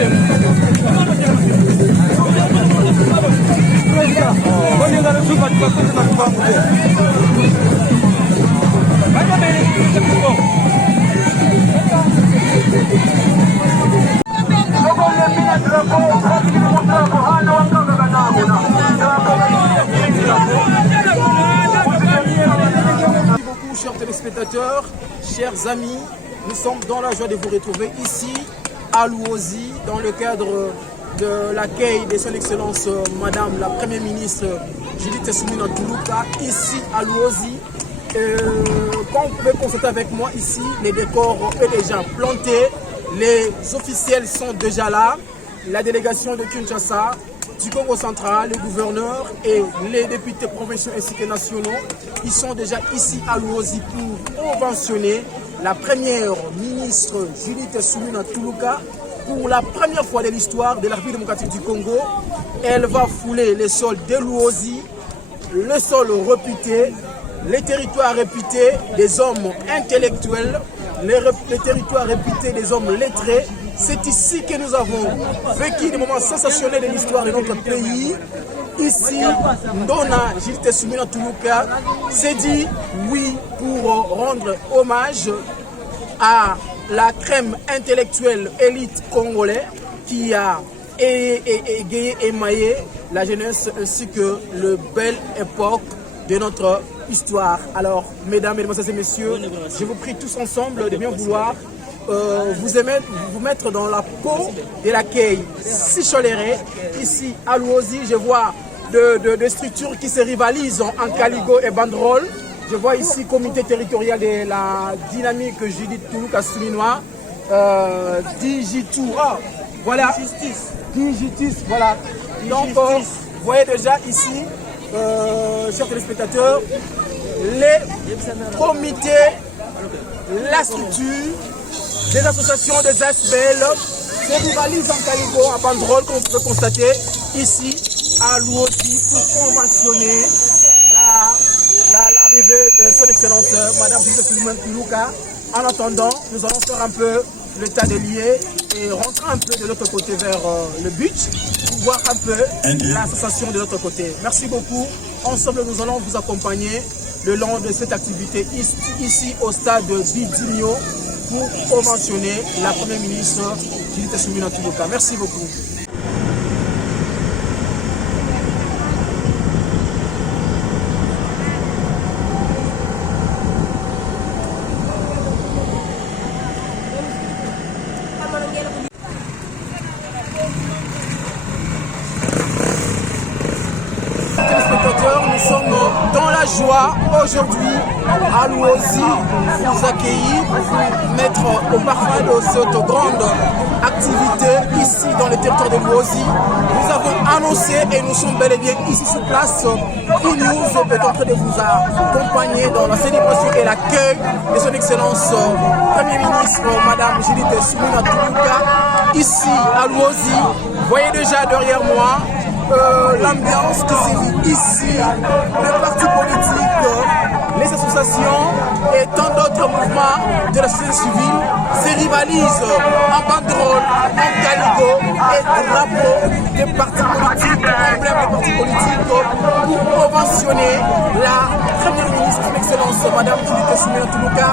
Chers téléspectateurs, chers amis, nous sommes dans la joie de vous retrouver ici à Luozi dans le cadre de l'accueil de son excellence Madame la Première ministre Judith Suminwa Tuluka ici à Luozi. Comme vous pouvez constater avec moi ici, les décors est déjà planté, les officiels sont déjà là, la délégation de Kinshasa, du Congo central, les gouverneurs et les députés provinciaux ainsi que nationaux, ils sont déjà ici à Luozi pour conventionner la première ministre Judith Suminwa Tuluka. Pour la première fois de l'histoire de la République démocratique du Congo, elle va fouler les sols de Luozi, le sol réputé, les territoires réputés des hommes intellectuels, les territoires réputés des hommes lettrés. C'est ici que nous avons vécu des moments sensationnels de l'histoire de notre pays. Ici, Ndona Judith Suminwa Tuluka s'est dit oui pour rendre hommage à la crème intellectuelle élite congolaise qui a égayé, émaillé la jeunesse ainsi que le belle époque de notre histoire. Alors, mesdames, mesdemoiselles et messieurs, je vous prie tous ensemble de bien vouloir vous mettre dans la peau de l'accueil si chaleureux. Ici à Luozi, je vois des structures qui se rivalisent en caligo et banderole. Je vois ici comité territorial de la dynamique Judith Tuluka Suminwa, Digitou, voilà, Digitis, voilà. Donc, vous voyez déjà ici, chers téléspectateurs, les comités, la structure, des associations, des ASBL, se rivalisent en caligo, en banderole, comme vous pouvez constater, ici à Luozi, pour conventionner l'arrivée de son excellence Madame Judith Suminwa Tuluka. En attendant, nous allons faire un peu le tas de liés et rentrer un peu de l'autre côté vers le but pour voir un peu l'association de l'autre côté. Merci beaucoup. Ensemble, nous allons vous accompagner le long de cette activité ici au stade de Bidinho pour conventionner la Première ministre Judith Suminwa Tuluka. Merci beaucoup. Nous sommes dans la joie aujourd'hui à Luozi pour vous accueillir, mettre au parfum de cette grande activité ici dans le territoire de Luozi. Nous avons annoncé et nous sommes bel et bien ici sur place. E-News est en train de vous accompagner dans la célébration et l'accueil de son excellence Premier ministre Madame Judith Suminwa Tuluka ici à Luozi. Vous voyez déjà derrière moi l'ambiance qui s'est vit ici, les partis politiques, les associations et tant d'autres mouvements de la société civile se rivalisent en banderole, en caligo et drapeaux des partis politiques, emblèmes des partis politiques pour conventionner la Première ministre, son excellence Madame Judith Suminwa Tuluka.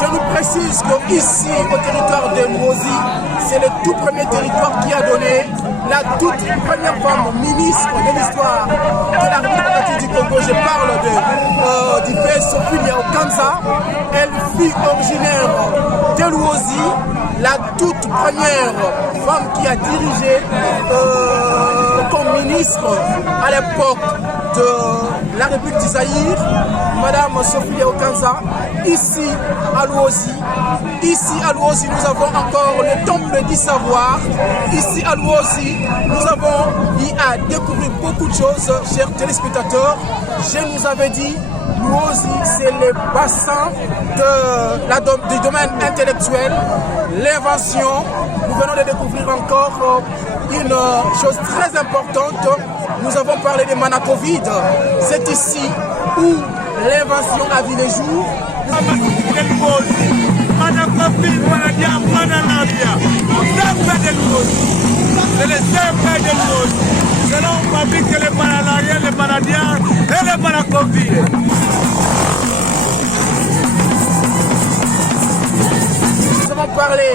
Je nous précise qu'ici, au territoire de Luozi, c'est le tout premier territoire qui a donné la toute première femme ministre de l'histoire de la République démocratique du Congo. Je parle du père Sophie Okanza. Elle fut originaire de Luozi, la toute première femme qui a dirigé comme ministre à l'époque de la République du Zaïre, Madame Sophie Okanza, ici à Luozi. Ici à Luozi, nous avons encore le temple du savoir. Ici à Luozi, nous avons eu à découvrir beaucoup de choses, chers téléspectateurs. Je nous avais dit, Luozi, c'est le bassin du domaine intellectuel, l'invention. Nous venons de découvrir encore une chose très importante. Nous avons parlé de Manacovid. C'est ici où l'invention a vu les jours. Manacovid, c'est le seul pays de nous. Selon ma vie que les Panalariens, les Panadiens et les Panacoviers. Nous avons parlé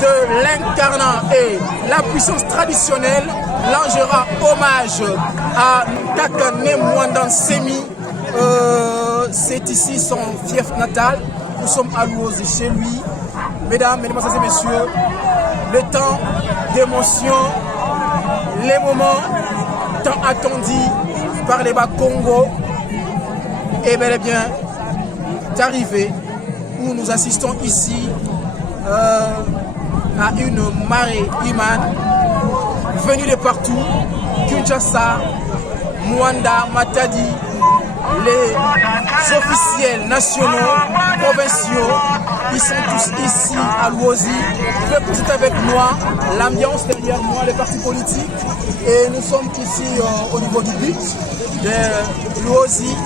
de l'incarnat et la puissance traditionnelle. Là, je rends hommage à Takane Mwandan Semi. C'est ici son fief natal. Nous sommes à Louosi chez lui. Mesdames, mesdemoiselles et messieurs, le temps d'émotion, les moments tant attendus par les Bas-Congo est bel et bien arrivé où nous assistons ici à une marée humaine venue de partout, Kinshasa, Mwanda, Matadi, les officiels nationaux, provinciaux, ils sont tous ici à Louosi. Vous pouvez constater avec moi l'ambiance derrière moi, les partis politiques. Et nous sommes ici au niveau du but de Louosi.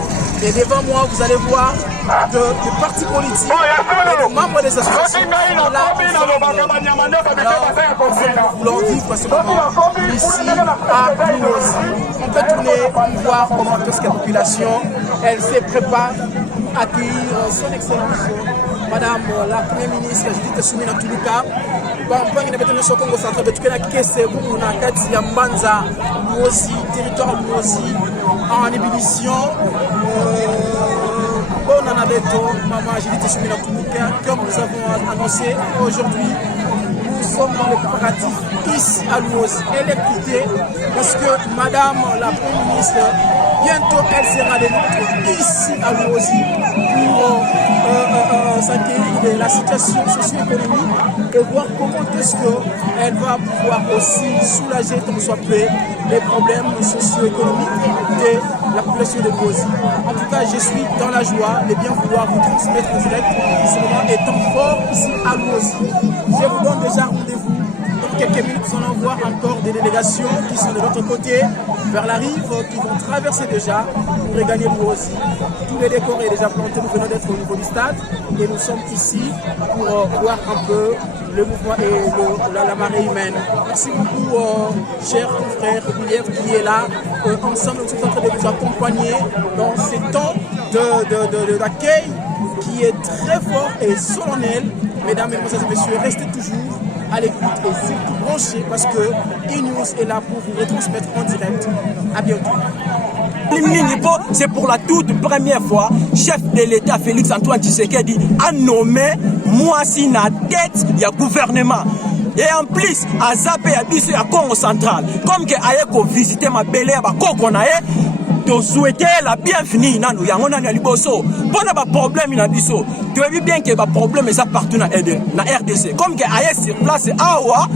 Et devant moi, vous allez voir des partis politiques et des membres des associations. Là, nous voulons vivre ce moment ici à Louosi. On peut tourner pour voir comment est-ce que la population elle se prépare à accueillir son excellence, Madame la Première ministre Judith Suminwa Tuluka. Bampangi na beto nyonso Congo central betuke na kese buku na kati ya Mbanza Louosi, territoire Louosi en ébullition. On en a beto, Maman Judith Suminwa Tuluka, comme nous avons annoncé aujourd'hui. Nous sommes dans les préparatifs ici à Louosi. Elle est quittée parce que Madame la Première ministre, bientôt elle sera de notre ici à Louosi pour s'inquiéter de la situation socio-économique et voir comment est-ce qu'elle va pouvoir aussi soulager tant soit peu les problèmes socio-économiques de la population de Louosi. En tout cas, je suis dans la joie de bien vouloir vous transmettre en direct ce moment étant fort ici à Louosi. Je vous donne déjà rendez-vous. Dans quelques minutes, nous allons voir encore des délégations qui sont de l'autre côté, vers la rive, qui vont traverser déjà pour regagner Louosi. Tous les décors est déjà planté, nous venons d'être au niveau du stade et nous sommes ici pour voir un peu le mouvement et la marée humaine. Merci beaucoup, cher frère Boulièvre qui est là. Ensemble, nous sommes en train de vous accompagner dans ces temps d'accueil qui est très fort et solennel. Mesdames, mesdemoiselles et messieurs, restez toujours à l'écoute et surtout branchez parce que E-News est là pour vous retransmettre en direct. À bientôt. C'est pour la toute première fois, chef de l'État Félix Antoine Tshisekedi a nommé Mwasi na tête du gouvernement. Et en plus, à Zapé, à Bissé, à Congo central, comme que Aeko visiter ma belle à Kokonae, de souhaiter la bienvenue dans nous. Yango na liboso. Bon na problème na biso. Tu as vu bien que ba problème est partout na RDC. Comme que Aye sur place awa,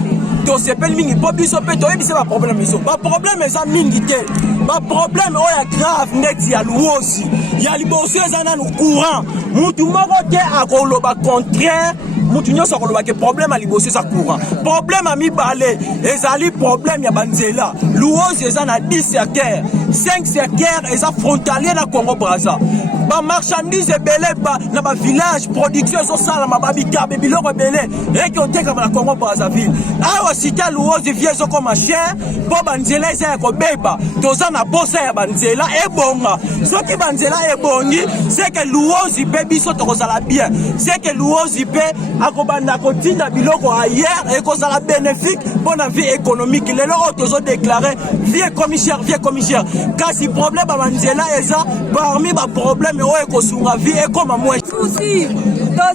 to sepel mingi po biso pe to ebise ba problème biso. Ba problème est mingi te. Ba problème oya grave net ya Louosi. Ya liboso ezana nous courant. Mutu moko te akoloba contraire. Mutu nyonso akoloba ke problème a liboso sa courant. Problème a mibale. Ezali problème ya banzela. Louosi ezana 10 secteurs. 5 secteurs et ça frontalier na Congo Brazza. Ba marchandise belé ba na ba village production so sala ma babika be biloko belé et qui oteka na Congo Brazzaville. Awa cité Louosi viezo comme cher po banzela eza ko beba toza na bossa ya banzela e bonga. Soki banzela e bongi c'est que Louosi pe biso to kozala bien. C'est que Louosi pe akobanda ko tinda biloko ailleurs et kozala bénéfique pour la vie économique. Les loro tozo déclarer vieux commissaire kasi problème ba banzela eza parmi ba problème o ekosunga vie et comme moi souci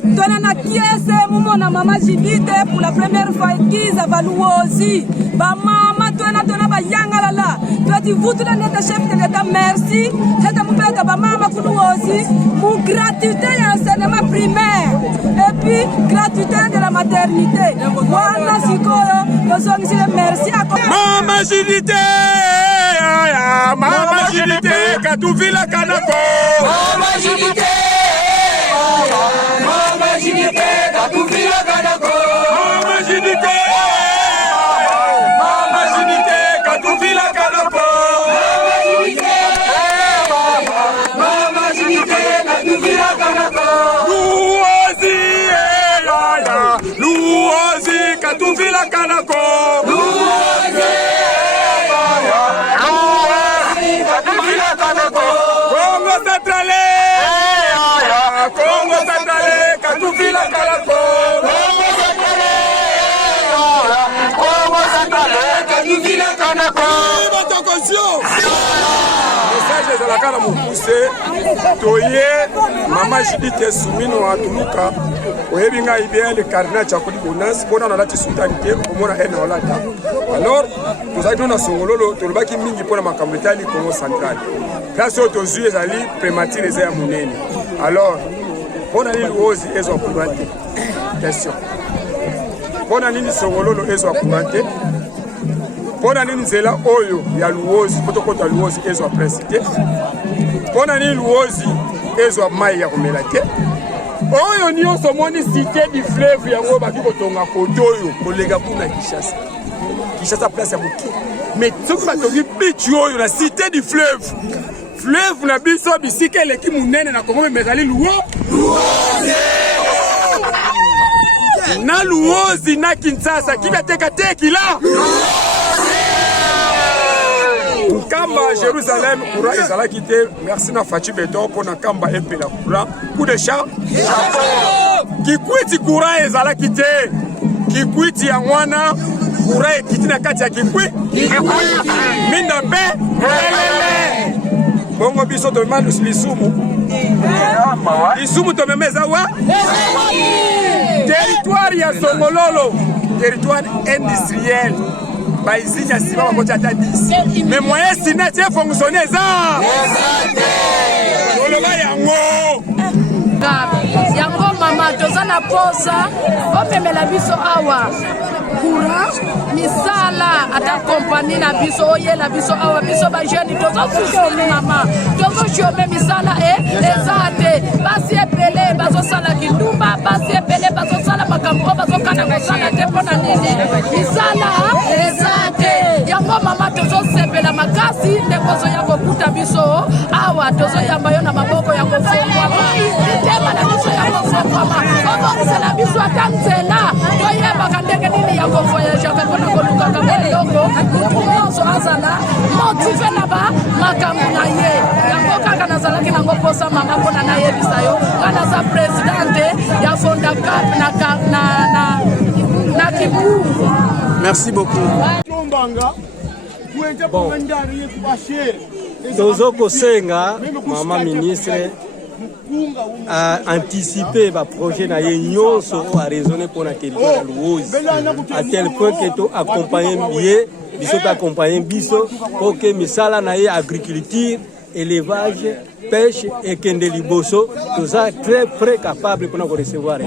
dona na kiese mumo na mama Judith pour la première fois kiza va Louosi ba mama dona ba yanga la toi tu vous la neta chef de l'État merci c'est mon père ba mama ku Louosi pour gratuité à l'enseignement primaire et puis gratuité de la maternité wana sikoyo tozongi merci à Mama Judith Mama Judith Katuvila Kanako Mama Judith Mama Judith Katuvila Kanako Mama Judith Mama Judith Katuvila Kanako Mama Judith Katuvila Kanako Louosi Louosi Katuvila Kanako Louosi message ezalaka na mokuse toye mama Judith Sumino atuluka oyebi ngai bien le cardinal Chakudi Bonas mpona nalati sultani te omona ene olata alors tozalaki na songololo tolobaki mingi mpona makambo etali Congo central place oyo tozwi ezali prémature eza ya monene alors mpona nini luozi ezwa courant te question mpona nini songololo ezwa courant te mpona nini nzela oyo ya luozi potokota luozi ezwa presse te mpona nini luozi ezwa mai ya komela te oyo nyonso moni cité du fleuve yango baki kotonga koto oyo kolega kuna Kinshasa place ya moke mais soki batongi beach oyo na cité du fleuve na biso bisika eleki munene na Kongo mezali luozi na luozi na Kinshasa kibatekateki la Kamba Jérusalem courant ezalaki te merci na Fachi Beton mpona Kamba epela courant coup de chat kikwiti courant ezalaki te kikwiti ya mwana courant ekiti na kati ya kikwiti minda mpe bongo biso tomema lisumu tomema eza wa territoire ya Songololo territoire industriel baizini ya sima bakoti ata 10 mais moyen sina tie fonctionne eza oloba yango mama toza na posa opemela biso awa courant misala ata kompani na biso oyela biso awa biso bajeune tozofusione mama tozoshome misala eza te basi epele bazosala kindumba basi epele bazosala makambo bazokana kosala te mpona nini misala eza te yango mama tozosepela makasi ndekozo ya kokuta biso awa tozoyamba yo na maboko ya kofungwama itema na biso ya kofungwama oborisela biso ata nzela toyebaka ndenge nini ya kovoyagaka mpona kolukaka boloko mutu nyonso azala motive na makambo na ye yango kaka nazalaki nango posa mama mpona nayebisa yo nga naza presidente ya Fondacap na Kipungu. Merci beaucoup. Bon. Tozo kosenga mama ministre a anticipé ba projet na ye nyonso a raisonner pour la territoire ya Luozi à tel point que to accompagner bien biso ta accompagner biso pour que misala na ye agriculture élevage pêche et kende liboso toza très près capable pour recevoir.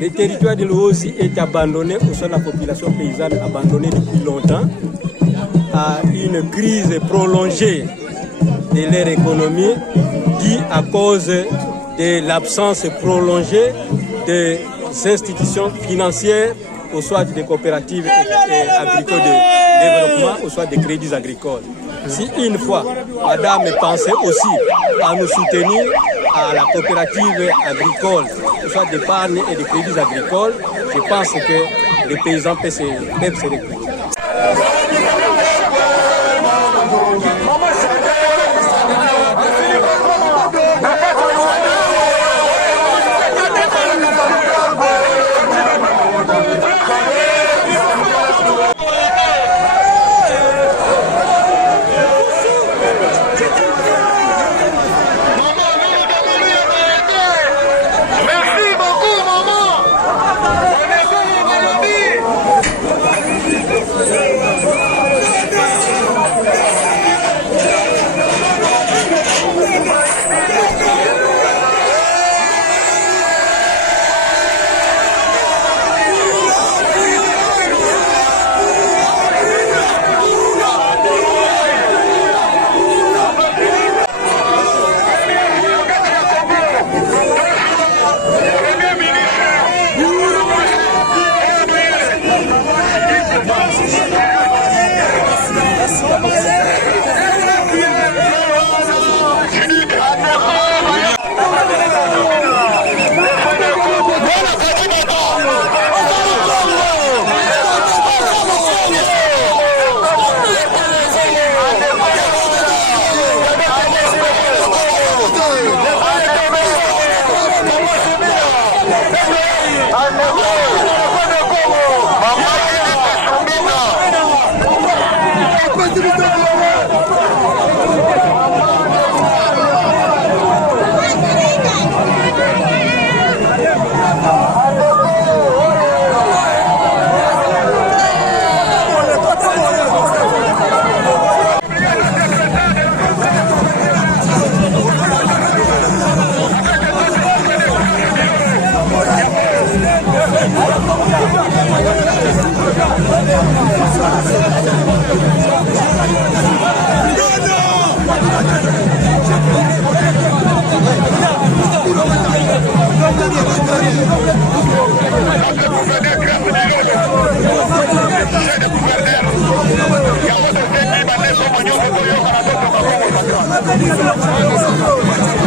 Le territoire de Luozi est abandonné au sein de la population paysanne abandonnée depuis longtemps à une crise prolongée de leur économie due à cause de l'absence prolongée des institutions financières, ou soit des coopératives agricoles de développement, ou soit des crédits agricoles. Si une fois, madame pensait aussi à nous soutenir à la coopérative agricole, ou soit d'épargne et de crédits agricoles, je pense que les paysans peuvent se recruter.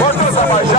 Watu